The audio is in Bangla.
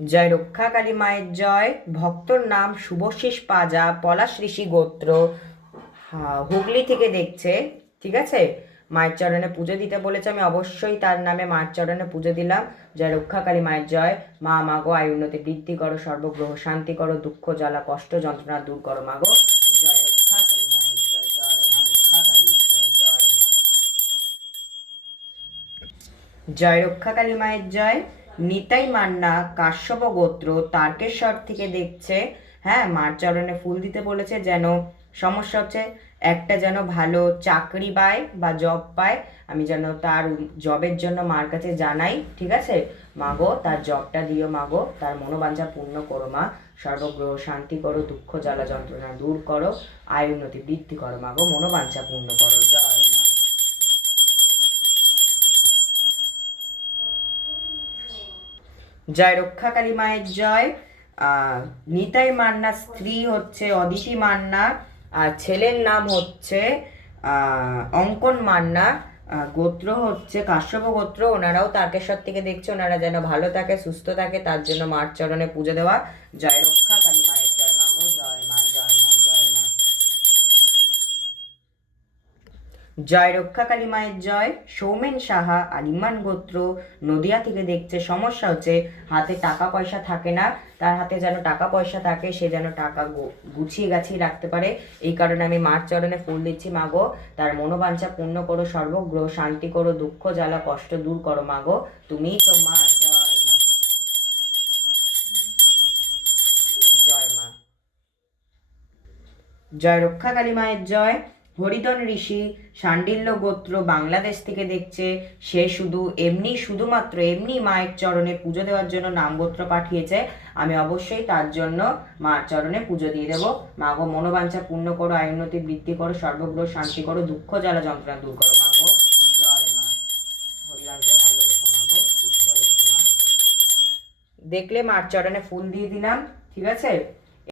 জয় রক্ষা কালী মায়ের জয়। ভক্তর নাম শুভশিস পাজা, পলাশ ঋষি গোত্র। হুগলি থেকে দেখছে, ঠিক আছে? মায়ের চরণে পুজো দিতে বলেছে, আমি অবশ্যই তার নামে মায়ের চরণে পুজো দিলাম। জয় রক্ষা কালী মায়ের জয়। মা, মাগো, আয় উন্নতি, বৃদ্ধি করো, সর্বগ্রহ, শান্তি করো, দুঃখ, জ্বালা, কষ্ট, যন্ত্রণা দূর করো, মাগো। জয় রক্ষা কালী মায়ের জয় জয় মা রক্ষা কালী জয় জয় মা। জয় রক্ষা কালী মায়ের জয়। নিতাই মান্না, কাশ্যপ গোত্র, তারকেশ্বর থেকে দেখছে হ্যাঁ মার চরণে ফুল দিতে বলেছে যেন সমস্যা হচ্ছে, একটা যেন ভালো চাকরি পায় বা জব পায়, আমি যেন তার জবের জন্য মার কাছে জানাই, ঠিক আছে? মাগো তার জবটা দিও মাগো তার মনোবাঞ্ছা পূর্ণ করো মা, সর্বগ্রহ শান্তি করো, দুঃখ জ্বালা যন্ত্রণা দূর করো, আয় উন্নতি বৃদ্ধি করো মাগো মনোবাঞ্ছা পূর্ণ করো জয় রক্ষাকালী রক্ষা কালী মায়ের জয়। নিতাই মান্না স্ত্রী হচ্ছে অদিতি মান্না, আর ছেলের নাম হচ্ছে অঙ্কন মান্না। গোত্র হচ্ছে কাশ্যপ গোত্র, ওনারাও তারকেশ্বর থেকে দেখছে, ওনারা যেন ভালো থাকে, সুস্থ থাকে, তার জন্য মার চরণে পুজো দেওয়া। জয় রক্ষা কালী জয় রক্ষা কালী মায়ের জয়, সৌমেন সাহা, আলিমান গোত্র, নদিয়া থেকে দেখছে সমস্যা হচ্ছে, হাতে টাকা পয়সা থাকে না, তার হাতে যেন টাকা পয়সা থাকে, সে যেন টাকা গুছিয়ে গাছিয়ে রাখতে পারে। এই কারণে আমি মার চরণে ফুল দিচ্ছি মাগো তার মনোবাঞ্ছা পূর্ণ করো সর্বগ্রহ, শান্তি করো, দুঃখ, জ্বালা, কষ্ট দূর করো মাগো তুমিই তো মা, জয় মা। জয় মা। জয় রক্ষা কালী মায়ের জয়। হরিদন ঋষি শান্ডিল্য গোত্র বাংলাদেশ থেকে দেখছে, সে শুধু এমনি শুধুমাত্র এমনি মায়ের চরণে পুজো দেওয়ার জন্য নাম গোত্র পাঠিয়েছে। আমি অবশ্যই তার জন্য মার চরণে পুজো দিয়ে দেবো। মা গো, মনোবাঞ্ছা পূর্ণ করো আয়ুন্নতি বৃদ্ধি করো, সর্বগ্রহ শান্তি করো, দুঃখ, জ্বালা, যন্ত্রণা দূর করো। মা গো, জয় মা। হরিদনকে ভালো রেখো মা গো দেখলে মার চরণে ফুল দিয়ে দিলাম, ঠিক আছে?